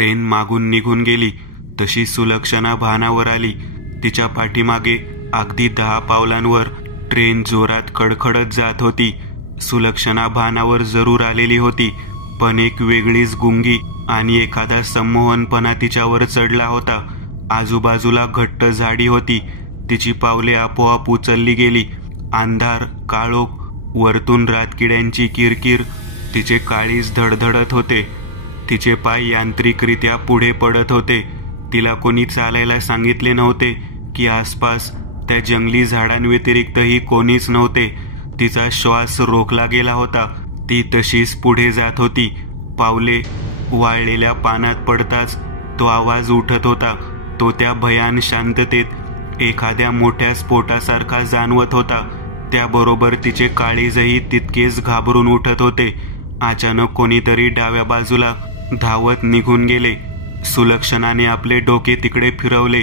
Train मागून निघून गेली तशी सुलक्षणा भानावर आली. तिच्या पाठीमागे अगदी 10 पावलांवर ट्रेन जोरात कडकडत जात होती. सुलक्षणा भानावर जरूर आलेली होती, पण एक वेगळीच गुंगी आणि एखादा संमोहनपणा तिच्यावर चढला होता. आजूबाजूला घट्ट झाडी होती. तिची पावले आपोआप उचलली गेली. अंधार, काळोख, वरतून रातकिड्यांची किरकिर. तिचे काळीज धडधडत होते. तिचे पाय यांत्रिकरित्या पुढे पडत होते. तिला कोणी चालायला सांगितले नव्हते की आसपास त्या जंगली झाडांव्यतिरिक्तही कोणीच नव्हते. तिचा श्वास रोखला गेला होता. ती तशीच पुढे जात होती. पावले वाळलेल्या पानात पडताच तो आवाज उठत होता. तो त्या भयान शांततेत एखाद्या मोठ्या स्फोटासारखा जाणवत होता. त्याबरोबर तिचे काळीजही तितकेच घाबरून उठत होते. अचानक कोणीतरी डाव्या बाजूला धावत निघून गेले. सुलक्षणाने आपले डोके तिकडे फिरवले.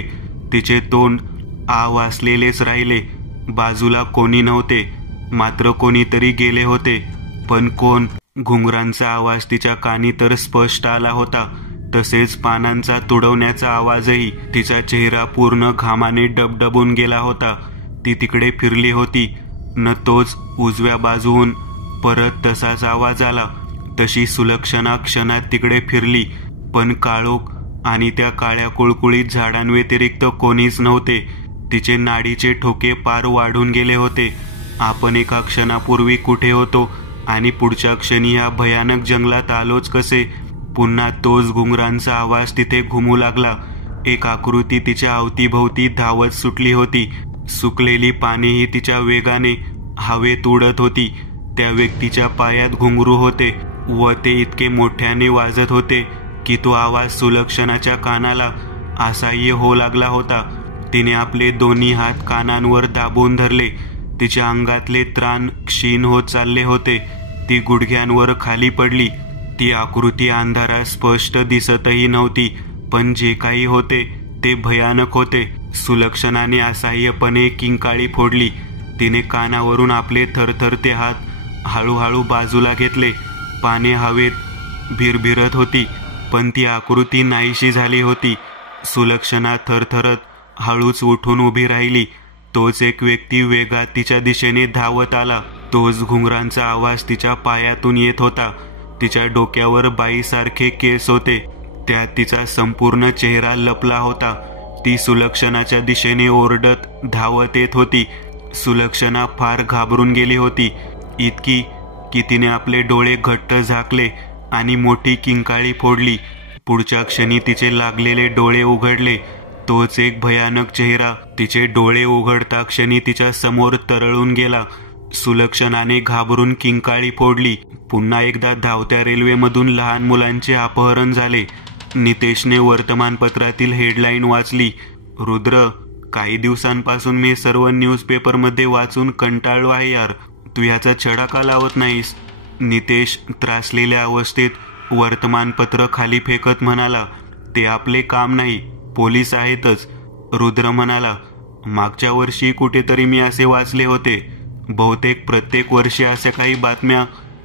तिचे तोंड वासलेलेच राहिले. बाजूला कोणी नव्हते, मात्र कोणीतरी गेले होते. पण कोण? घुंगरांचा आवाज तिच्या कानी तर स्पष्ट आला होता, तसेच पानांचा तुडवण्याचा आवाजही. तिचा चेहरा पूर्ण घामाने डबडबून गेला होता. ती तिकडे फिरली होती न तोच उजव्या बाजूहून परत तसाच आवाज आला. तशी सुलक्षणा क्षणात तिकडे फिरली, पण काळोख आणि त्या काळ्या कुळकुळीत झाडांव्यतिरिक्त कोणीच नव्हते. तिचे नाडीचे ठोके पार वाढून गेले होते. आपण एका क्षणापूर्वी कुठे होतो आणि पुढच्या क्षणी या भयानक जंगलात आलोच कसे? पुन्हा तोच घुंगरांचा आवाज तिथे घुमू लागला. एक आकृती तिच्या अवतीभोवती धावत सुटली होती. सुकलेली पानेही तिच्या वेगाने हवेत उडत होती. त्या व्यक्तीच्या पायात घुंगरू होते व ते इतके मोठ्याने वाजत होते की तो आवाज सुलक्षणाच्या कानाला असह्य होऊ लागला होता. तिने आपले दोन्ही हात कानांवर दाबून धरले. तिच्या अंगातले त्राण क्षीण होत चालले होते. ती गुडघ्यांवर खाली पडली. ती आकृती अंधारात स्पष्ट दिसतही नव्हती, पण जे काही होते ते भयानक होते. सुलक्षणाने असह्यपणे किंकाळी फोडली. तिने कानावरून आपले थरथरते हात हळूहळू बाजूला घेतले. पाने हवेत भिरभिरत होती, पण ती आकृती नाहीशी झाली होती. सुलक्षणा थरथरत हळूच उठून उभी राहिली. तोच एक व्यक्ती वेगात तिच्या दिशेने धावत आला. तोच घुंगरांचा आवाज तिच्या पायातून येत होता. तिच्या डोक्यावर बाईसारखे केस होते. त्यात तिचा संपूर्ण चेहरा लपला होता. ती सुलक्षणाच्या दिशेने ओरडत धावत येत होती. सुलक्षणा फार घाबरून गेली होती, इतकी की तिने आपले डोळे घट्ट झाकले आणि मोठी किंकाळी फोडली. पुढच्या क्षणी तिचे लागलेले डोळे उघडले. तोच एक भयानक चेहरा तिचे डोळे उघडता क्षणी तिच्या समोर तरळून गेला. सुलक्षणाने घाबरून किंकाळी फोडली. पुन्हा एकदा धावत्या रेल्वेमधून लहान मुलांचे अपहरण झाले. नितेशने वर्तमानपत्रातील हेडलाईन वाचली. रुद्र, काही दिवसांपासून मी सर्व न्यूजपेपरमध्ये वाचून कंटाळलो आहे यार. तू ह्याचा छडा का लावत नाहीस? नितेश त्रासलेल्या अवस्थेत वर्तमानपत्र खाली फेकत म्हणाला. ते आपले काम नाही, पोलीस आहेतच. रुद्र म्हणाला, मागच्या वर्षी कुठेतरी मी असे वाचले होते. बहुतेक प्रत्येक वर्षी अशा काही बातम्या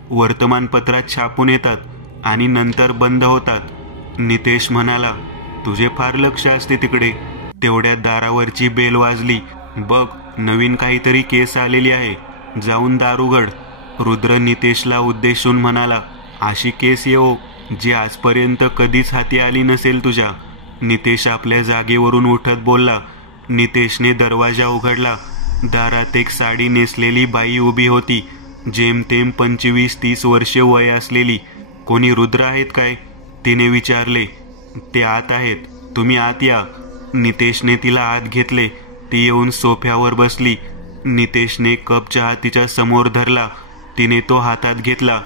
वर्तमानपत्रात छापून येतात आणि नंतर बंद होतात. नितेश म्हणाला, तुझे फार लक्ष असते तिकडे. तेवढ्या दारावरची बेल वाजली. बघ, नवीन काहीतरी केस आलेली आहे, जाऊन दार उघड. रुद्र नितेशला उद्देशून म्हणाला, अशी केस येवो जी आजपर्यंत कधीच हाती आली नसेल तुझ्या. नितेश आपल्या जागेवरून उठत बोलला. नितेशने दरवाजा उघडला. दारात एक साडी नेसलेली बाई उभी होती. जेमतेम 25-30 वर्षे वय असलेली. कोणी रुद्र आहेत काय? तिने विचारले. ते आत आहेत, तुम्ही आत या. नितेशने तिला आत घेतले. ती येऊन सोफ्यावर बसली. नितेशने कप चहा तिच्या समोर धरला. तिने तो हातात घेतला.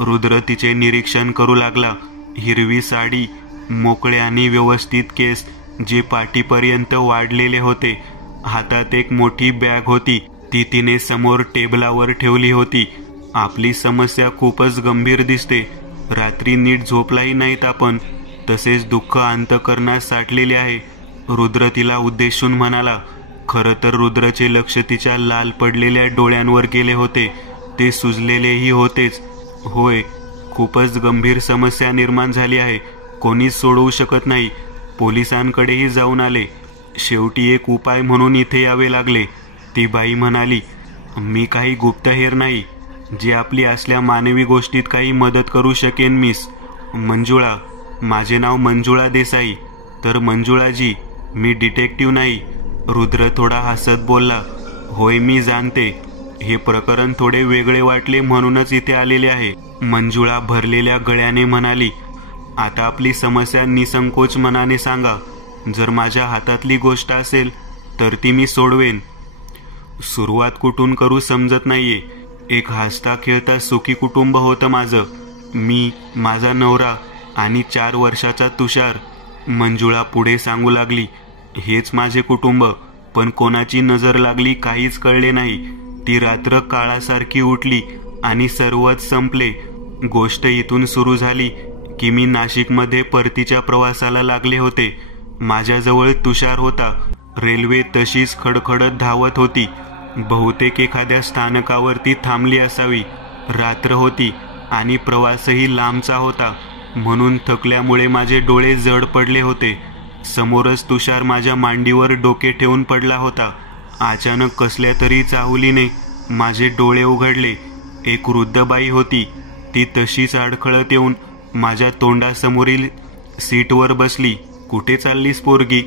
रुद्र तिचे निरीक्षण करू लागला. हिरवी साडी, मोकळे आणि व्यवस्थित केस जे पाठीपर्यंत वाढलेले होते. हातात एक मोठी बॅग होती. ती तिने समोर टेबलावर ठेवली होती. आपली समस्या खूपच गंभीर दिसते. रात्री नीट झोपलाही नाहीत आपण. तसेच दुःख अंतःकरणात साठलेले आहे. रुद्र तिला उद्देशून म्हणाला. खरं तर रुद्रचे लक्ष तिच्या लाल पडलेल्या डोळ्यांवर गेले होते. ते सुजलेलेही होतेच. होय, खूपच गंभीर समस्या निर्माण झाली आहे. कोणीच सोडवू शकत नाही. पोलिसांकडेही जाऊन आले. शेवटी एक उपाय म्हणून इथे यावे लागले. ती बाई म्हणाली, मी काही गुप्तहेर नाही, जे आपली असल्या मानवी गोष्टीत काही मदत करू शकेन. मिस मंजुळा, माझे नाव मंजुळा देसाई. तर मंजुळाजी, मी डिटेक्टिव्ह नाही. रुद्र थोडा हसत बोलला, होय मी जाणते. हे प्रकरण थोडे वेगळे वाटले म्हणूनच इथे आलेले आहे. मंजुळा भरलेल्या गळ्याने म्हणाली, आता आपली समस्या निसंकोच मनाने सांगा. जर माझ्या हातातली गोष्ट असेल तर ती मी सोडवेन. सुरुवात कुठून करू समजत नाहीये. एक हसता खेळता सुखी कुटुंब होतं माझं. मी, माझा नवरा आणि 4 वर्षाचा तुषार. मंजुळा पुढे सांगू लागली, हेच माझे कुटुंब. पण कोणाची नजर लागली काहीच कळले नाही. ती रात्र काळासारखी उठली आणि सर्वच संपले. गोष्ट इथून सुरू झाली की मी नाशिकमध्ये परतीच्या प्रवासाला लागले होते. माझ्याजवळ तुषार होता. रेल्वे तशीच खडखडत धावत होती. बहुतेक एखाद्या स्थानकावरती थांबली असावी. रात्र होती आणि प्रवासही लांबचा होता, म्हणून थकल्यामुळे माझे डोळे जड पडले होते. समोरच तुषार माझ्या मांडीवर डोके ठेवून पडला होता. अचानक कसल्या तरी चाहुलीने माझे डोळे उघडले. एक वृद्ध बाई होती. ती तशीच अडखळत येऊन माझ्या तोंडासमोरील सीटवर बसली. कुठे चाललीस पोरगी?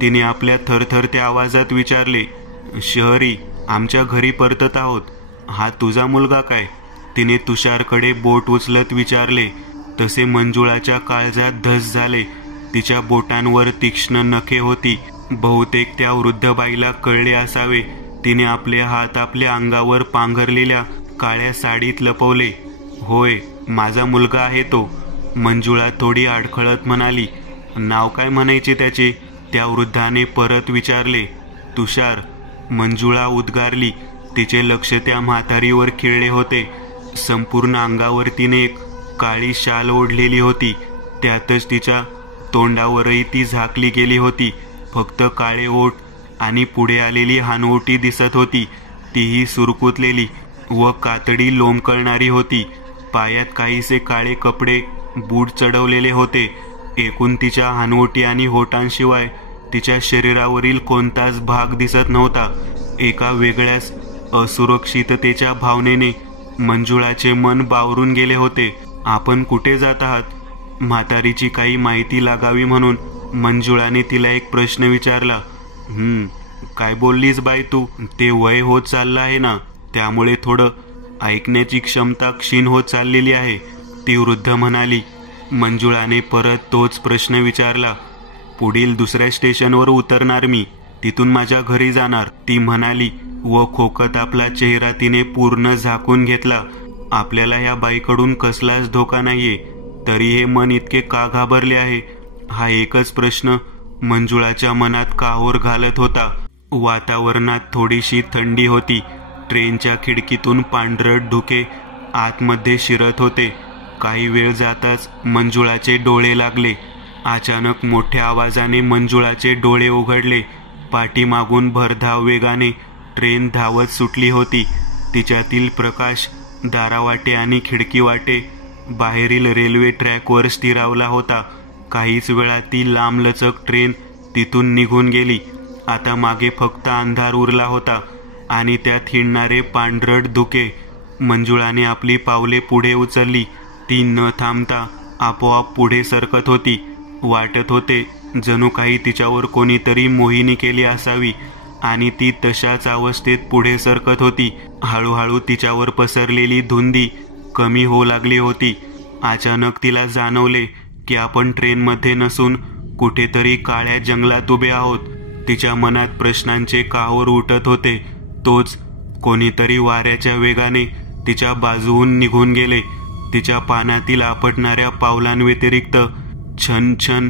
तिने आपल्या थरथरत्या आवाजात विचारले. शहरी, आमच्या घरी परतत आहोत. हा तुझा मुलगा काय? तिने तुषारकडे बोट उचलत विचारले. तसे मंजुळाच्या काळजात धस झाले. तिच्या बोटांवर तीक्ष्ण नखे होती. बहुतेक त्या वृद्ध बाईला कळले असावे. तिने आपले हात आपल्या अंगावर पांघरलेल्या काळ्या साडीत लपवले. होय, माझा मुलगा आहे तो. मंजुळा थोडी अडखळत म्हणाली. नाव काय म्हणायचे त्याचे? त्या वृद्धाने परत विचारले. तुषार. मंजुळा उद्गारली. तिचे लक्ष त्या म्हातारीवर खिळले होते. संपूर्ण अंगावर तिने एक काळी शाल ओढलेली होती. त्यातच तिच्या तोंडावरही ती झाकली गेली होती. फक्त काळे ओठ आणि पुढे आलेली हानवटी दिसत होती. तीही सुरकुतलेली व कातडी लोंबकळणारी होती. पायात काहीसे काळे कपडे, बूट चढवलेले होते. एकूण तिच्या हानवटी आणि होटांशिवाय तिच्या शरीरावरील कोणताच भाग दिसत नव्हता. एका वेगळ्याच असुरक्षिततेच्या भावनेने मंजुळाचे मन बावरून गेले होते. आपण कुठे जात आहात? म्हातारीची काही माहिती लागावी म्हणून मंजुळाने तिला एक प्रश्न विचारला. काय बोललीस बाई तू? ते वय होत चाललं आहे ना, त्यामुळे थोडं ऐकण्याची क्षमता क्षीण होत चाललेली आहे, ती वृद्ध म्हणाली. मंजुळाने परत तोच प्रश्न विचारला. पुढील दुसऱ्या स्टेशनवर उतरणार मी, तिथून माझ्या घरी जाणार, ती म्हणाली व खोकत आपला चेहरा तिने पूर्ण झाकून घेतला. आपल्याला या बाईकडून कसलाच धोका नाहीये, तरी हे मन इतके का घाबरले आहे? हा एकच प्रश्न मंजुळाच्या मनात काहोर घालत होता. वातावरणात थोडीशी थंडी होती. ट्रेनच्या खिडकीतून पांढरट धुके आतमध्ये शिरत होते. काही वेळ जाताच मंजुळाचे डोळे लागले. अचानक मोठ्या आवाजाने मंजुळाचे डोळे उघडले. पाठीमागून भरधाव वेगाने ट्रेन धावत सुटली होती. तिच्यातील प्रकाश दारावाटे आणि खिडकीवाटे बाहेरील रेल्वे ट्रॅकवर स्थिरावला होता. काहीच वेळात ती लांबलचक ट्रेन तिथून निघून गेली. आता मागे फक्त अंधार उरला होता आणि त्यात हिंडणारे पांढरट धुके. मंजुळाने आपली पावले पुढे उचलली. ती न थांबता आपोआप पुढे सरकत होती. वाटत होते जणू काही तिच्यावर कोणीतरी मोहिनी केली असावी आणि ती तशाच अवस्थेत पुढे सरकत होती. हळूहळू तिच्यावर पसरलेली धुंदी कमी होऊ लागली होती. अचानक तिला जाणवले की आपण ट्रेनमध्ये नसून कुठेतरी काळ्या जंगलात उभे आहोत. तिच्या मनात प्रश्नांचे काहोर उठत होते. तोच कोणीतरी वाऱ्याच्या वेगाने तिच्या बाजूहून निघून गेले. तिच्या पानातील आपटणाऱ्या पावलांव्यतिरिक्त छन छन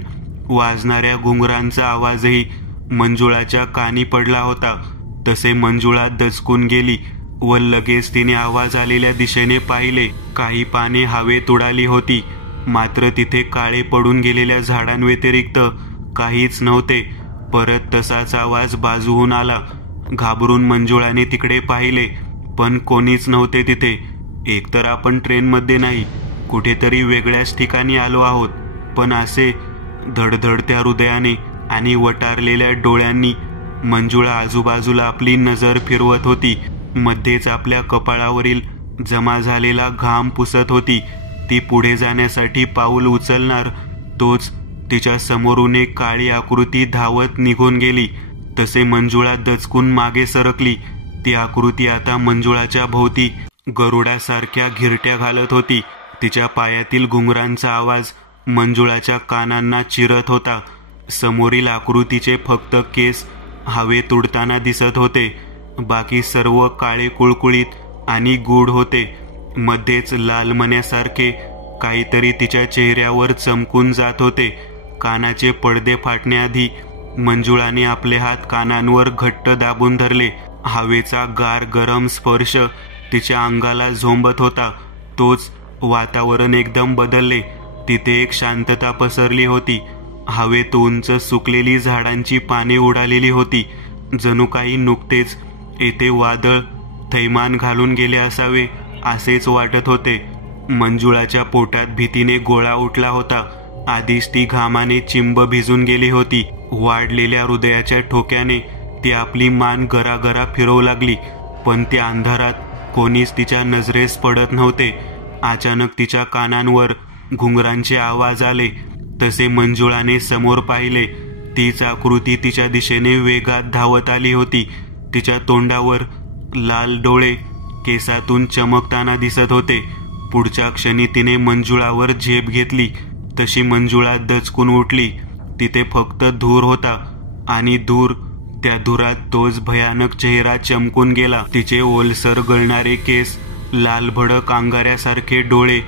वाजणाऱ्या घुंगरांचा आवाजही मंजुळाच्या कानी पडला होता. तसे मंजुळा दचकून गेली व लगेच तिने आवाज आलेल्या दिशेने पाहिले. काही पाने हवेत उडाली होती, मात्र तिथे काळे पडून गेलेल्या झाडांव्यतिरिक्त काहीच नव्हते. परत तसाच आवाज बाजूहून आला. घाबरून मंजुळाने तिकडे पाहिले, पण कोणीच नव्हते तिथे. एकतर आपण ट्रेनमध्ये नाही, कुठेतरी वेगळ्याच ठिकाणी आलो आहोत. पण असे धडधडत्या हृदयाने आणि वटारलेल्या डोळ्यांनी मंजुळा आजूबाजूला आपली नजर फिरवत होती. मध्येच आपल्या कपाळावरील जमा झालेला घाम पुसत होती. ती पुढे जाण्यासाठी पाऊल उचलणार तोच तिच्या समोरून एक काळी आकृती धावत निघून गेली. तसे मंजुळा दचकून मागे सरकली. ती आकृती आता मंजुळाच्या भोवती गरुडासारख्या घिरट्या घालत होती. तिच्या पायातील घुंगरांचा आवाज मंजुळाच्या कानांना चिरत होता. समोरील आकृतीचे फक्त केस हवेत उडताना दिसत होते. बाकी सर्व काळे कुळकुळीत आणि गूढ होते. मध्येच लाल मण्यासारखे काहीतरी तिच्या चेहऱ्यावर चमकून जात होते. कानाचे पडदे फाटण्याआधी मंजुळाने आपले हात कानांवर घट्ट दाबून धरले. हवेचा गार गरम स्पर्श तिच्या अंगाला झोंबत होता. तोच वातावरण एकदम बदलले. तिथे एक शांतता पसरली होती. हवेत उंच सुकलेली झाडांची पाने उडालेली होती. जणू काही नुकतेच येथे वादळ थैमान घालून गेले असावे असेच वाटत होते. मंजुळाच्या पोटात भीतीने गोळा उठला होता. आधीच ती घामाने चिंब भिजून गेली होती. वाढलेल्या हृदयाच्या ठोक्याने ती आपली मान गरागरा फिरवू लागली. पण त्या अंधारात कोणीच तिच्या नजरेस पडत नव्हते. अचानक तिच्या कानांवर घुंगरांचे आवाज आले. तसे मंजुळाने समोर पाहिले. तीच आकृती तिच्या दिशेने वेगात धावत आली होती. तिच्या तोंडावर लाल डोळे केसातून चमकताना दिसत होते. पुढच्या क्षणी तिने मंजुळावर झेप घेतली. तशी मंजुळा दचकून उठली. तिथे फक्त धूर होता आणि त्या धुरात तोच भयानक चेहरा चमकून गेला. तिचे ओलसर गळणारे केस, लाल भडक अंगाऱ्यासारखे डोळे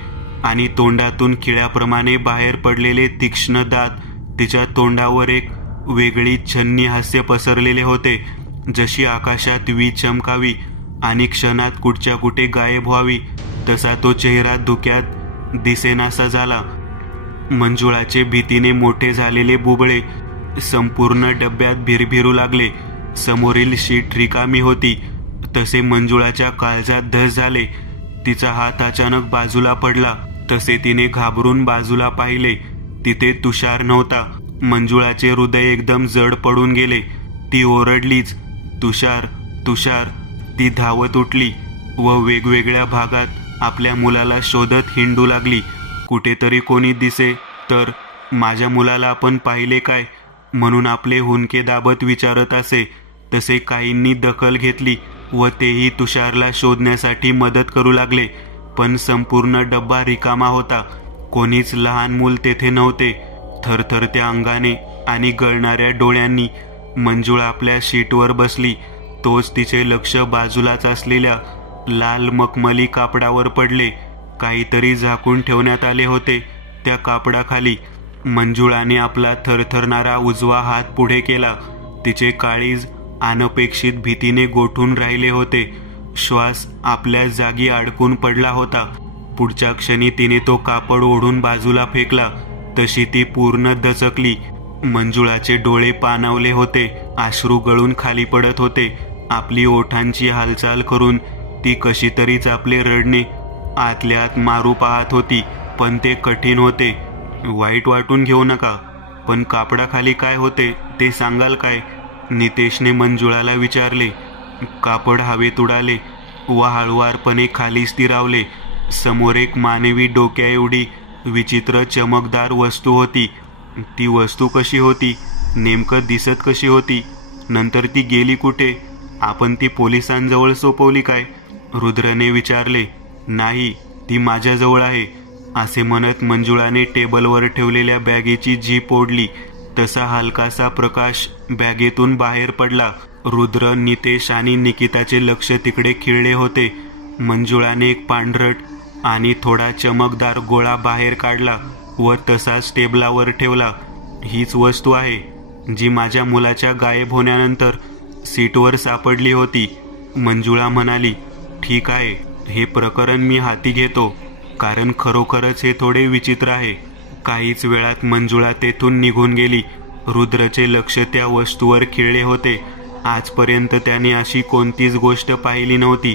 आणि तोंडातून खिळ्याप्रमाणे बाहेर पडलेले तीक्ष्ण दात. तिच्या तोंडावर एक वेगळी छन्नी हास्य पसरलेले होते. जशी आकाशात वीज चमकावी आणि क्षणात कुठच्या कुठे गायब व्हावी तसा तो चेहरा धुक्यात दिसेनासा झाला. मंजुळाचे भीतीने मोठे झालेले बुबळे संपूर्ण डब्यात भिरभिरू लागले. समोरील शीट रिकामी होती. तसे मंजुळाच्या काळजात धस झाले. तिचा हात अचानक बाजूला पडला. तसे तिने घाबरून बाजूला पाहिले. तिथे तुषार नव्हता. मंजुळाचे हृदय एकदम जड पडून गेले. ती ओरडलीच, तुषार, तुषार. ती धावत उठली व वेगवेगळ्या भागात आपल्या मुलाला शोधत हिंडू लागली. कुठेतरी कोणी दिसे तर माझ्या मुलाला आपण पाहिले काय म्हणून आपले हुंदके दाबत विचारत असे. तसे काहींनी दखल घेतली व तेही तुषारला शोधण्यासाठी मदत करू लागले. पण संपूर्ण डब्बा रिकामा होता. कोणीच लहान मूल तेथे नव्हते. थरथरत्या अंगाने आणि गळणाऱ्या डोळ्यांनी मंजुळा आपल्या शीटवर बसली. तोच तिचे लक्ष बाजूलाच असलेल्या लाल मखमली कापडावर पडले. काहीतरी झाकून ठेवण्यात आले होते. त्या कापडाखाली मंजुळाने आपला थरथरणारा उजवा हात पुढे केला. तिचे काळीज अनपेक्षित भीतीने गोठून राहिले होते. श्वास आपल्या जागी अडकून पडला होता. पुढच्या क्षणी तिने तो कापड ओढून बाजूला फेकला. तशी ती पूर्ण दचकली. मंजुळाचे डोळे पाणावले होते. अश्रू गळून खाली पडत होते. आपली ओठांची हालचाल करून ती कशी तरीच आपले रडणे आतल्या आत मारू पाहत होती. पण ते कठीण होते. वाईट वाटून घेऊ नका, पण कापडाखाली काय होते ते सांगाल काय? नितेशने मंजुळाला विचारले. कापड हवेत उडाले व हळुवारपणे खाली स्थिरावले. समोर एक मानवी डोक्या एवढी विचित्र चमकदार वस्तू होती. ती वस्तू कशी होती? नेमकं दिसत कशी होती? नंतर ती गेली कुठे? आपण ती पोलिसांजवळ सोपवली काय? रुद्रने विचारले. नाही, ती माझ्याजवळ आहे, असे म्हणत मंजुळाने टेबलवर ठेवलेल्या बॅगेची जीप ओढली. तसा हलकासा प्रकाश बॅगेतून बाहेर पडला. रुद्र, नितेश आणि निकिताचे लक्ष तिकडे खिळले होते. मंजुळाने एक पांढरट आणि थोडा चमकदार गोळा बाहेर काढला व तसाच टेबलावर ठेवला. हीच वस्तू आहे जी माझ्या मुलाच्या गायब होण्यानंतर सीटवर सापडली होती, मंजुळा म्हणाली. ठीक आहे, हे प्रकरण मी हाती घेतो, कारण खरोखरच हे थोडे विचित्र आहे. काहीच वेळात मंजुळा तेथून निघून गेली. रुद्रचे लक्ष त्या वस्तूवर खिळले होते. आजपर्यंत त्याने अशी कोणतीच गोष्ट पाहिली नव्हती.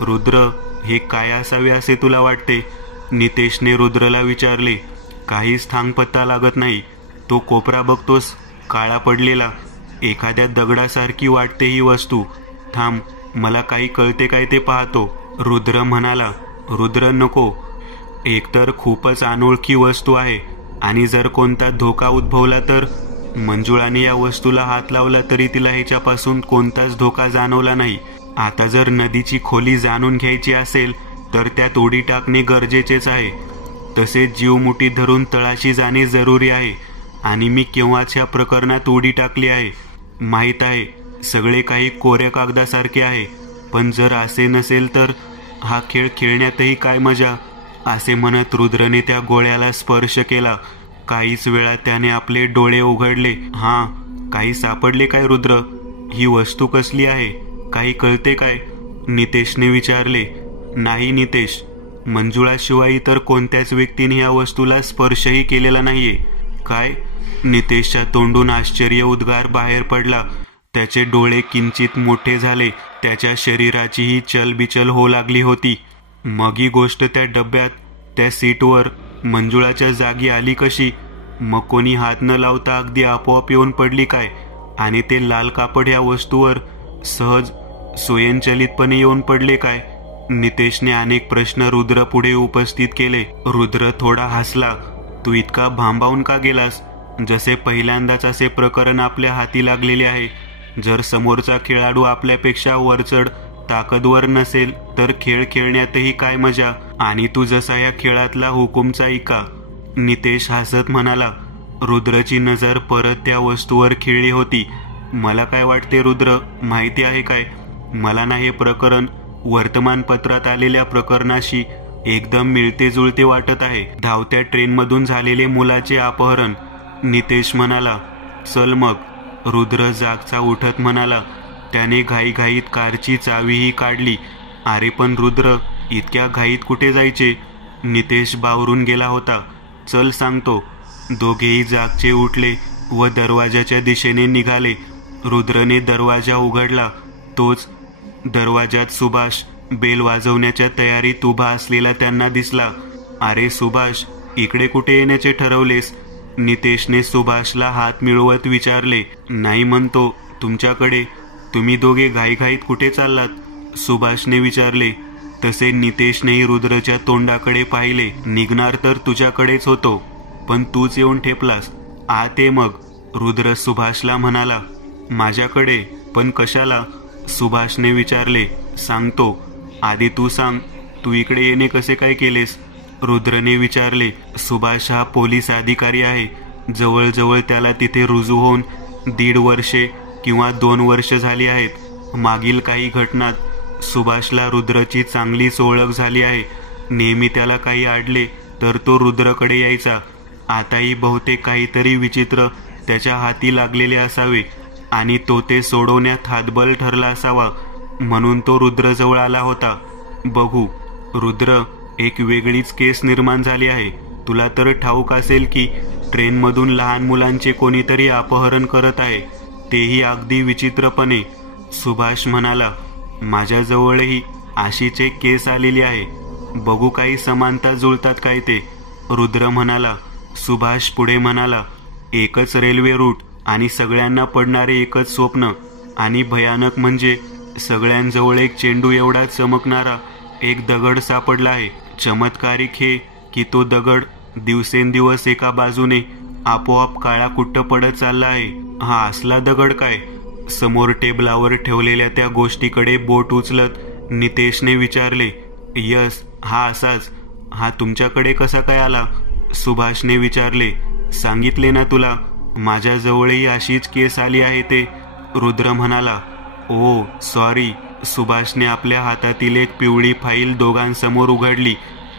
रुद्र, हे काय असावे असे तुला वाटते? नितेशने रुद्रला विचारले. काहीच थांगपत्ता लागत नाही. तो कोपरा बघतोस, काळा पडलेला, एखाद्या दगडासारखी वाटते ही वस्तू. थांब, मला काही कळते काय ते पाहतो. रुद्र म्हणाला. रुद्र नको, एकतर खूपच अनोळखी वस्तू आहे आणि जर कोणता धोका उद्भवला तर. मंजुळाने या वस्तूला हात लावला तरी तिला ह्याच्यापासून कोणताच धोका जाणवला नाही. आता जर नदीची खोली जाणून घ्यायची असेल तर त्यात उडी टाकणे गरजेचेच आहे. तसेच जीव मुठीत धरून तळाशी जाणे जरुरी आहे. आणि मी केव्हाच ह्या प्रकरणात उडी टाकली आहे. माहीत आहे सगळे काही कोऱ्या कागदासारखे आहे, पण जर असे नसेल तर हा खेळ खेळण्यातही काय मजा. असे म्हणत रुद्रने त्या गोळ्याला स्पर्श केला. काहीच वेळात त्याने आपले डोळे उघडले. हां, काही सापडले काय रुद्र? ही वस्तू कसली आहे, काही कळते काय? नितेशने विचारले. नाही नितेश, मंजुळाशिवाय इतर कोणत्याच व्यक्तीने या वस्तूला स्पर्शही केलेला नाहीये. काय? नितेशच्या तोंडून आश्चर्य उद्गार बाहेर पडला. त्याचे डोळे किंचित मोठे झाले. त्याच्या शरीराचीही चलबिचल होऊ लागली होती. मग ही गोष्ट त्या डब्यात, त्या सीटवर मंजुळाच्या जागी आली कशी? मग कोणी हात न लावता अगदी आपोआप येऊन पडली काय? आणि ते लाल कापड ह्या वस्तूवर सहज स्वयंचलितपणे येऊन पडले काय? नितेशने अनेक प्रश्न रुद्र पुढे उपस्थित केले. रुद्र थोडा हसला. तू इतका भांबावून का गेलास? जसे पहिल्यांदाच असे प्रकरण आपल्या हाती लागलेले आहे. जर समोरचा खेळाडू आपल्यापेक्षा वरचढ ताकदवर नसेल तर खेळ खेळण्यातही काय मजा. आणि तू जसा या खेळातला हुकुमचा ऐका. नितेश हसत म्हणाला. रुद्रची नजर परत त्या वस्तूवर खिळली होती. मला काय वाटते रुद्र, माहिती आहे काय? मला ना हे प्रकरण वर्तमानपत्रात आलेल्या प्रकरणाशी एकदम मिळते जुळते वाटत आहे. धावत्या ट्रेनमधून झालेले मुलाचे अपहरण. नितेश म्हणाला. चल मग, रुद्र जागचा उठत म्हणाला. त्याने घाईघाईत कारची चावीही काढली. अरे पण रुद्र, इतक्या घाईत कुठे जायचे? नितेश बावरून गेला होता. चल सांगतो. दोघेही जागचे उठले व दरवाजाच्या दिशेने निघाले. रुद्रने दरवाजा उघडला. तोच दरवाजात सुभाष बेल वाजवण्याच्या तयारीत उभा असलेला त्यांना दिसला. अरे सुभाष, इकडे कुठे येण्याचे ठरवलेस? नितेशने सुभाषला हात मिळवत विचारले. नाही म्हणतो तुमच्याकडे. तुम्ही दोघे घाईघाईत कुठे चाललात? सुभाषने विचारले. तसे नितेशनेही रुद्रच्या तोंडाकडे पाहिले. निघणार तर तुझ्याकडेच होतो, पण तूच येऊन ठेपलास. आत ये मग, रुद्र सुभाषला म्हणाला. माझ्याकडे? पण कशाला? सुभाषने विचारले. सांगतो, आधी तू सांग, तू इकडे येणे कसे काय केलेस? रुद्रने विचारले. सुभाष हा पोलीस अधिकारी आहे. जवळजवळ त्याला तिथे रुजू होऊन 1.5 वर्षे किंवा 2 वर्ष झाली आहेत. मागील काही घटनात सुभाषला रुद्रची चांगलीच ओळख झाली आहे. नेहमी त्याला काही अडले तर तो रुद्रकडे यायचा. आताही बहुतेक काहीतरी विचित्र त्याच्या हाती लागलेले असावे आणि तो ते सोडवण्यात हातबल ठरला असावा, म्हणून तो रुद्रजवळ आला होता. बघू रुद्र, एक वेगळीच केस निर्माण झाली आहे. तुला तर ठाऊक असेल की ट्रेनमधून लहान मुलांचे कोणीतरी अपहरण करत आहे, तेही अगदी विचित्रपणे. सुभाष म्हणाला. माझ्याजवळही अशीच एक केस आलेली आहे. बघू काही समानता जुळतात काय ते, रुद्र म्हणाला. सुभाष पुढे म्हणाला. एकच रेल्वे रूट आणि सगळ्यांना पडणारे एकच स्वप्न, आणि भयानक म्हणजे सगळ्यांजवळ एक चेंडू एवढा चमकणारा एक दगड सापडला आहे. चमत्कारिक हे की तो दगड दिवसेंदिवस एका बाजूने आपोआप काळा कुट्ट पडत चालला आहे. हा असला दगड काय? समोर टेबलावर ठेवलेल्या त्या गोष्टीकडे बोट उचलत नितेशने विचारले. यस, हा असाच. हा तुमच्याकडे कसा काय आला? सुभाषने विचारले. सांगितले ना तुला, माझ्याजवळही अशीच केस आली आहे ते, रुद्र म्हणाला. ओ सॉरी. सुभाषने आपल्या हातातील एक पिवळी फाईल दोघांसमोर उघडली.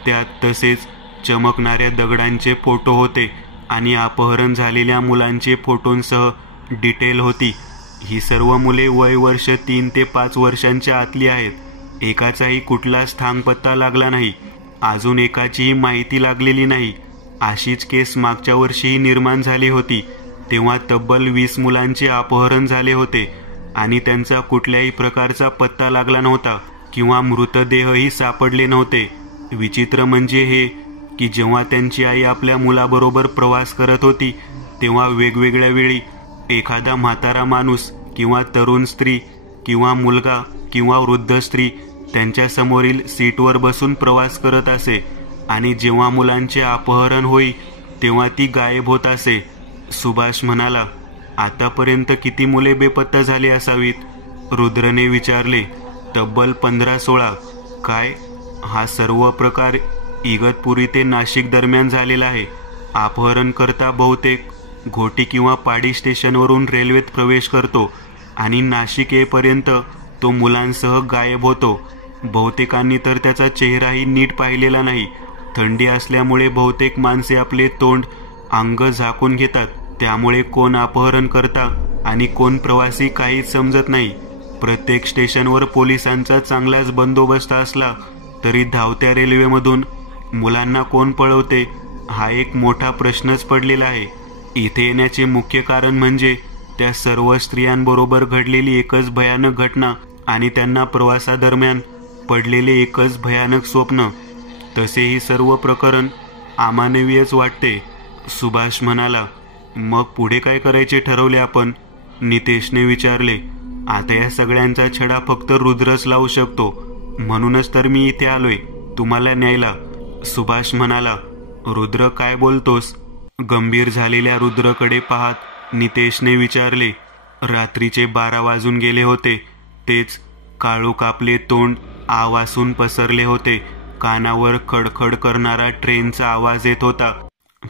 त्यात तसेच चमकणाऱ्या दगडांचे फोटो होते आणि अपहरण झालेल्या मुलांचे फोटोंसह डिटेल होती. ही सर्व मुले वय वर्ष 3 ते 5 वर्षांच्या आतली आहेत. एकाचाही कुठलाच थांगपत्ता लागला नाही. अजून एकाचीही माहिती लागलेली नाही. अशीच केस मागच्या वर्षीही निर्माण झाली होती. तेव्हा तब्बल 20 मुलांचे अपहरण झाले होते आणि त्यांचा कुठल्याही प्रकारचा पत्ता लागला नव्हता किंवा मृतदेहही सापडले नव्हते. विचित्र म्हणजे हे की जेव्हा त्यांची आई आपल्या मुलाबरोबर प्रवास करत होती तेव्हा वेगवेगळ्या वेळी एखादा म्हातारा माणूस किंवा तरुण स्त्री किंवा मुलगा किंवा वृद्ध स्त्री त्यांच्या समोरील सीटवर बसून प्रवास करत असे आणि जेव्हा मुलांचे अपहरण होई तेव्हा ती गायब होत असे. सुभाष म्हणाला, आतापर्यंत किती मुले बेपत्ता झाली असावीत? रुद्रने विचारले. तब्बल 15-16. काय? हा सर्व प्रकार इगतपुरी ते नाशिक दरम्यान झालेला आहे. अपहरणकर्ता बहुतेक घोटी किंवा पाडी स्टेशनवरून रेल्वेत प्रवेश करतो आणि नाशिक येईपर्यंत तो मुलांसह गायब होतो. बहुतेकांनी तर त्याचा चेहराही नीट पाहिलेला नाही. थंडी असल्यामुळे बहुतेक माणसे आपले तोंड अंग झाकून घेतात, त्यामुळे कोण अपहरण करता आणि कोण प्रवासी काहीच समजत नाही. प्रत्येक स्टेशनवर पोलिसांचा चांगलाच बंदोबस्त असला तरी धावत्या रेल्वेमधून मुलांना कोण पळवते हा एक मोठा प्रश्नच पडलेला आहे. इथे येण्याचे मुख्य कारण म्हणजे त्या सर्व स्त्रियांबरोबर घडलेली एकच भयानक घटना आणि त्यांना प्रवासादरम्यान पडलेले एकच भयानक स्वप्न. तसे ही सर्व प्रकरण अमानवीयच वाटते. सुभाष म्हणाला. मग पुढे काय करायचे ठरवले आपण? नितेशने विचारले. आता या सगळ्यांचा छडा फक्त रुद्रच लावू शकतो, म्हणूनच तर मी इथे आलोय तुम्हाला न्यायला. सुभाष म्हणाला. रुद्र, काय बोलतोस? गंभीर झालेल्या रुद्रकडे पाहत नितेशने विचारले. रात्रीचे 12 वाजून गेले होते. तेच काळोख आपले तोंड आवासून पसरले होते. कानावर खडखड करणारा ट्रेनचा आवाज येत होता.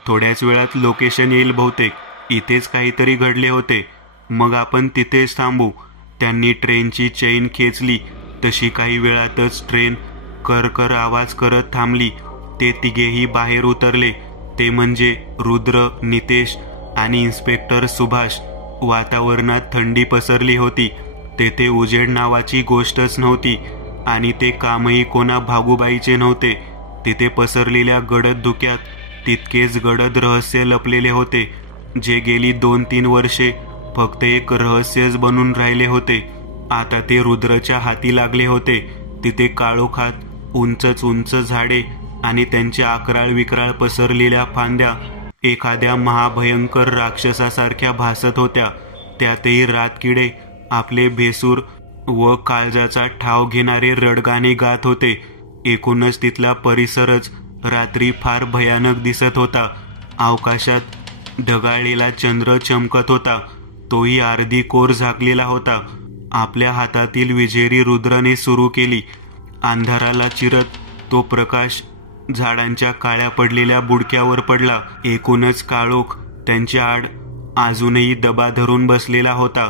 थोड्याच वेळात लोकेशन येईल बहुतेक. इथेच काहीतरी घडले होते. मग आपण तिथेच थांबू. त्यांनी ट्रेनची चैन खेचली तशी काही वेळातच ट्रेन करकर आवाज करत थांबली. ते तिघेही बाहेर उतरले. ते म्हणजे रुद्र, नितेश आणि इन्स्पेक्टर सुभाष. वातावरणात थंडी पसरली होती. तेथे उजेड नावाची गोष्टच नव्हती आणि ते कामही कोणा भागूबाईचे नव्हते. तिथे पसरलेल्या गडद धुक्यात तितकेच गडद रहस्य लपलेले होते, जे गेली 2-3 वर्षे फक्त एक रहस्यच बनून राहिले होते. आता ते रुद्रच्या हाती लागले होते. तिथे काळोखात उंच उंच झाडे आणि त्यांच्या अकराळ विक्राळ पसरलेल्या फांद्या एखाद्या महाभयंकर राक्षसासारख्या भासत होत्या. त्यातही रातकिडे आपले भेसूर व काळजाचा ठाव घेणारे रडगाणे गात होते. एकूणच तिथला परिसरच रात्री फार भयानक दिसत होता. आकाशात ढगाळलेला चंद्र चमकत होता. तोही अर्धी कोर झाकलेला होता. आपल्या हातातील विजेरी रुद्रने सुरू केली. अंधाराला चिरत तो प्रकाश झाडांच्या काळ्या पडलेल्या बुडक्यावर पडला. एकूणच काळोख त्यांच्या आड अजूनही दबा धरून बसलेला होता.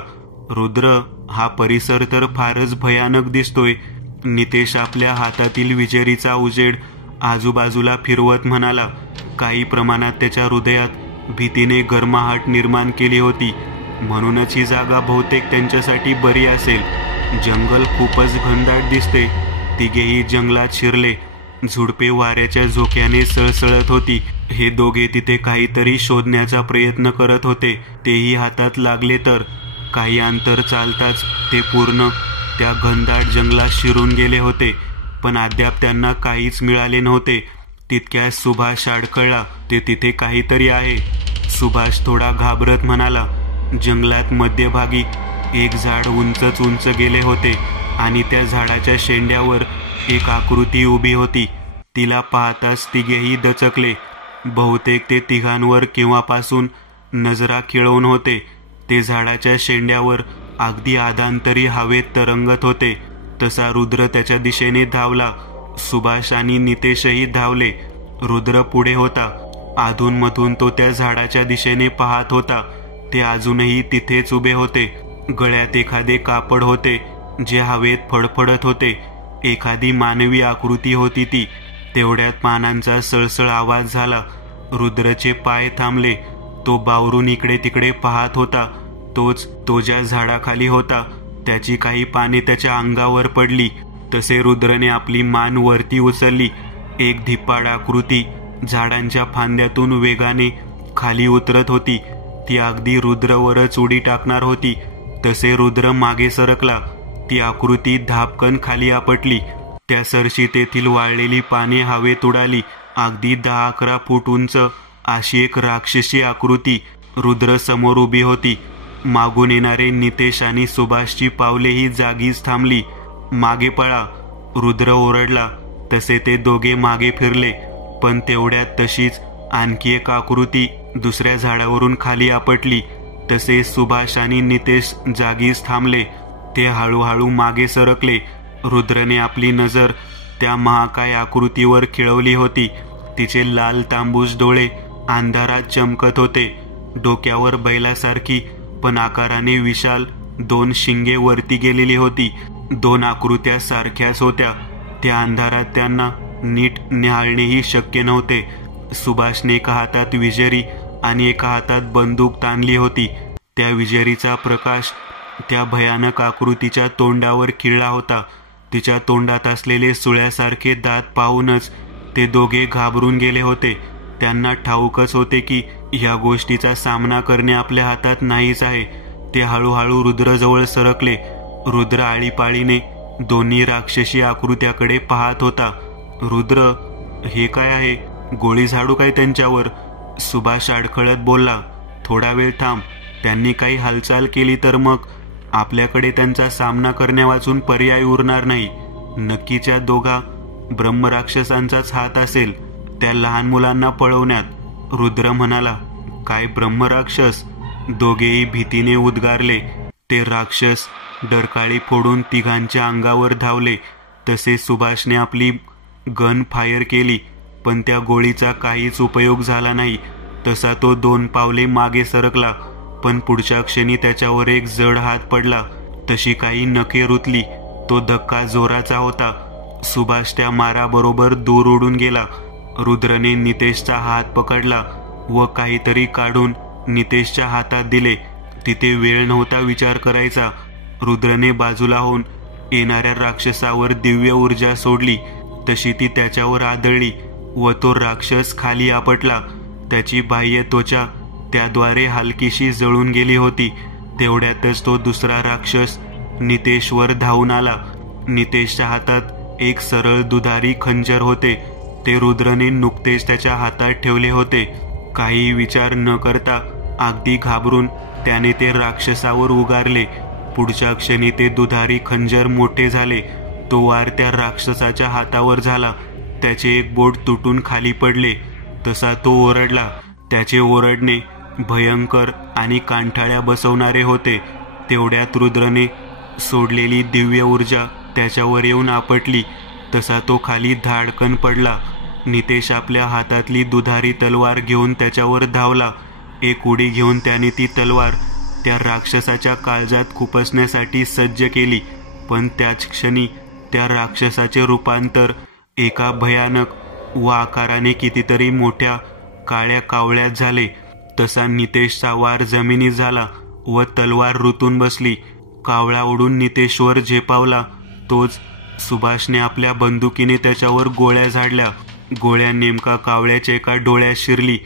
रुद्र, हा परिसर तर फारच भयानक दिसतोय. नितेश आपल्या हातातील विजेरीचा उजेड आजूबाजूला फिरवत म्हणाला. काही प्रमाणात त्याच्या हृदयात भीतीने गरमाहट निर्माण केली होती. म्हणूनच ही जागा बहुतेक त्यांच्यासाठी बरी असेल. जंगल खूपच घनदाट दिसते. तिघेही जंगलात शिरले. झुडपे वाऱ्याच्या झोक्याने सळसळत होती. हे दोघे तिथे काहीतरी शोधण्याचा प्रयत्न करत होते. तेही हातात लागले तर काही अंतर चालताच ते पूर्ण त्या घनदाट जंगलात शिरून गेले होते. पण अद्याप त्यांना काहीच मिळाले नव्हते. तितक्यात सुभाष अडखळला. ते तिथे काहीतरी आहे. सुभाष थोडा घाबरत म्हणाला. जंगलात मध्यभागी एक झाड उंचच उंच गेले होते आणि त्या झाडाच्या शेंड्यावर एक आकृती उभी होती. तिला पाहताच तिघेही दचकले. बहुतेक ते तिघांवर केव्हापासून नजरा खिळवून होते. ते झाडाच्या शेंड्यावर अगदी आधांतरी हवेत तरंगत होते. तसा रुद्र त्याच्या दिशेने धावला. सुभाष आणि नितेशही धावले. रुद्र पुढे होता. अधूनमधून तो त्या झाडाच्या दिशेने पाहत होता. ते अजूनही तिथेच उभे होते. गळ्यात एखादे कापड होते जे हवेत फडफडत होते. एखादी मानवी आकृती होती ती. तेवढ्यात पानांचा सळसळ आवाज झाला. रुद्रचे पाय थांबले. तो बावरून इकडे तिकडे पाहत होता. तो ज्या झाडाखाली होता त्याची काही पाने त्याच्या अंगावर पडली. तसे रुद्रने आपली मान वरती उचलली. एक धिप्पाड आकृती झाडांच्या फांद्यातून वेगाने खाली उतरत होती. ती अगदी रुद्रवरच उडी टाकणार होती. तसे रुद्र मागे सरकला. ती आकृती धापकन खाली आपटली. त्या सरशी तेथील वाळलेली पाने हवेत उडाली अगदी 10-11 फूट उंच अशी एक राक्षसी आकृती रुद्र समोर उभी होती. मागून येणारे नितेश आणि सुभाषची पावलेही जागीच थांबली. मागे पळा, रुद्र ओरडला. तसे ते दोघे मागे फिरले, पण तेवढ्यात तशीच आणखी एक आकृती दुसऱ्या झाडावरून खाली आपटली. तसे सुभाष आणि नितेश जागीच थांबले. ते हळूहळू मागे सरकले. रुद्रने आपली नजर त्या महाकाय आकृतीवर खिळवली होती. तिचे लाल तांबूस डोळे अंधारात चमकत होते. डोक्यावर बैलासारखी पण आकाराने विशाल 2 शिंगे वरती गेलेली होती. 2 आकृत्या सारख्याच होत्या. त्या अंधारात त्यांना नीट न्याहाळणेही शक्य नव्हते. सुभाषने एका हातात विजेरी आणि एका हातात बंदूक ताणली होती. त्या विजेरीचा प्रकाश त्या भयानक आकृतीच्या तोंडावर खिळला होता. तिच्या तोंडात असलेले सुळ्यासारखे दात पाहूनच ते दोघे घाबरून गेले होते. त्यांना ठाऊकच होते की या गोष्टीचा सामना करणे आपल्या हातात नाहीच आहे. ते हळूहळू रुद्रजवळ सरकले. रुद्र आळीपाळीने दोन्ही राक्षसी आकृत्याकडे पाहत होता. रुद्र, हे काय आहे? गोळी झाडू काय त्यांच्यावर? सुभाष अडखळत बोलला. थोडा वेळ थांब. त्यांनी काही हालचाल केली तर मग आपल्याकडे त्यांचा सामना करण्यावाचून पर्याय उरणार नाही. नक्कीच्या दोघा ब्रह्मराक्षसांचाच हात असेल त्या लहान मुलांना पळवण्यात. रुद्र म्हणाला. काय ब्रह्मराक्षस? दोघेही भीतीने उद्गारले. ते राक्षस डरकाळी फोडून तिघांच्या अंगावर धावले. तसे सुभाषने आपली गन फायर केली, पण त्या गोळीचा काहीच उपयोग झाला नाही. तसा तो 2 पावले मागे सरकला, पण पुढच्या क्षणी त्याच्यावर एक जड हात पडला. तशी काही नखे रुतली. तो धक्का जोराचा होता. सुभाष त्या माराबरोबर दूर उडून गेला. रुद्रने नितेशचा हात पकडला व काहीतरी काढून नितेशच्या हातात दिले. तिथे वेळ नव्हता विचार करायचा. रुद्रने बाजूला होऊन येणाऱ्या राक्षसावर दिव्य ऊर्जा सोडली. तशी ती त्याच्यावर आदळली व तो राक्षस खाली आपटला. त्याची बाह्य त्वचा त्याद्वारे हलकीशी जळून गेली होती. तेवढ्यातच तो दुसरा राक्षस नितेशवर धावून आला. नितेशच्या हातात एक सरळ दुधारी खंजर होते. ते रुद्रने नुकतेच त्याच्या हातात ठेवले होते. काही विचार न करता अगदी घाबरून त्याने ते राक्षसावर उगारले. पुढच्या क्षणी ते दुधारी खंजर मोठे झाले. तो वार त्या राक्षसाच्या हातावर झाला. त्याचे एक बोट तुटून खाली पडले. तसा तो ओरडला. त्याचे ओरडणे भयंकर आणि कांठाळ्या बसवणारे होते. तेवढ्यात रुद्रने सोडलेली दिव्य ऊर्जा त्याच्यावर येऊन आपटली. तसा तो खाली धाडकन पडला. नितेश आपल्या हातातली दुधारी तलवार घेऊन त्याच्यावर धावला. एक उडी घेऊन त्याने ती तलवार त्या राक्षसाच्या काळजात खुपसण्यासाठी सज्ज केली. पण त्याच क्षणी त्या राक्षसाचे रूपांतर एका भयानक व आकाराने कितीतरी मोठ्या काळ्या कावळ्यात झाले. तसा नितेशचा वार जमिनीत झाला व तलवार रुतून बसली. कावळा उडून नितेशवर झेपावला. तोच सुभाषने आपल्या बंदुकीने त्याच्यावर गोळ्या झाडल्या. गोळ्या नेमका कावळ्याच्या एका डोळ्यात शिरली.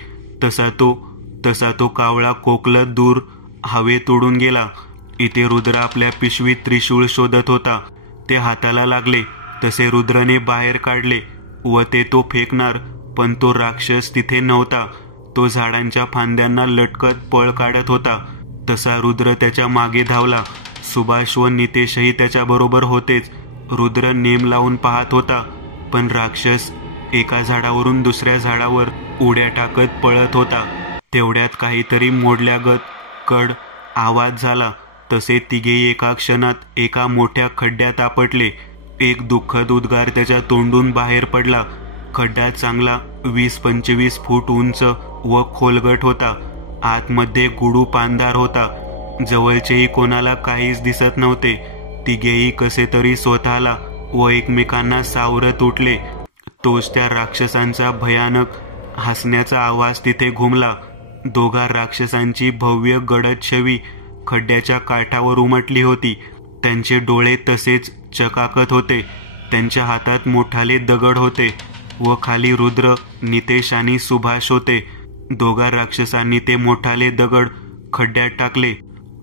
तसा तो कावळा कोकलत दूर हवेत उडून गेला. इथे रुद्र आपल्या पिशवीत त्रिशूळ शोधत होता. ते हाताला लागले तसे रुद्रने बाहेर काढले व ते तो फेकणार, पण तो राक्षस तिथे नव्हता. तो झाडांच्या फांद्यांना लटकत पळ काढत होता. तसा रुद्र त्याच्या मागे धावला. सुभाष व नितेशही त्याच्याबरोबर होतेच. रुद्र नेम लावून पाहत होता, पण राक्षस एका झाडावरून दुसऱ्या झाडावर उड्या टाकत पळत होता. तेवढ्यात काहीतरी मोडल्यागत कड आवाज झाला. तसे तिघेही एका क्षणात एका मोठ्या खड्ड्यात आपटले. एक दुःखद उद्गार त्याच्या तोंडून बाहेर पडला. खड्डा चांगला 20-25 फूट उंच व खोलगट होता. आतमध्ये गुडूप अंधार होता. जवळचेही कोणाला काहीच दिसत नव्हते. तिघेही कसे तरी स्वतःला व एकमेकांना सावरत उठले. तोच त्या राक्षसांचा भयानक हसण्याचा आवाज तिथे घुमला. दोघा राक्षसांची भव्य गडद छवी खड्ड्याच्या काठावर उमटली होती. त्यांचे डोळे तसेच चकाकत होते. त्यांच्या हातात मोठाले दगड होते व खाली रुद्र, नितेश आणि सुभाष होते. दोघा राक्षसांनी ते मोठाले दगड खड्ड्यात टाकले.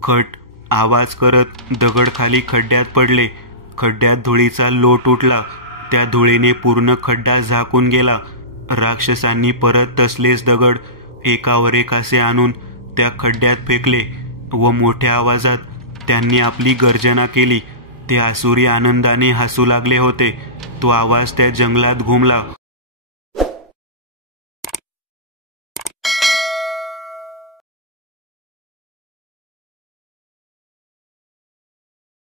खट आवाज करत दगड खाली खड्ड्यात पडले. खड्ड्यात धुळीचा लोट उठला. त्या धुळीने पूर्ण खड्डा झाकून गेला. राक्षसांनी परत तसलेच दगड एकावर एक असे आणून त्या खड्ड्यात फेकले व मोठ्या आवाजात त्यांनी आपली गर्जना केली. ते आसुरी आनंदाने हसू लागले होते. तो आवाज त्या जंगलात घुमला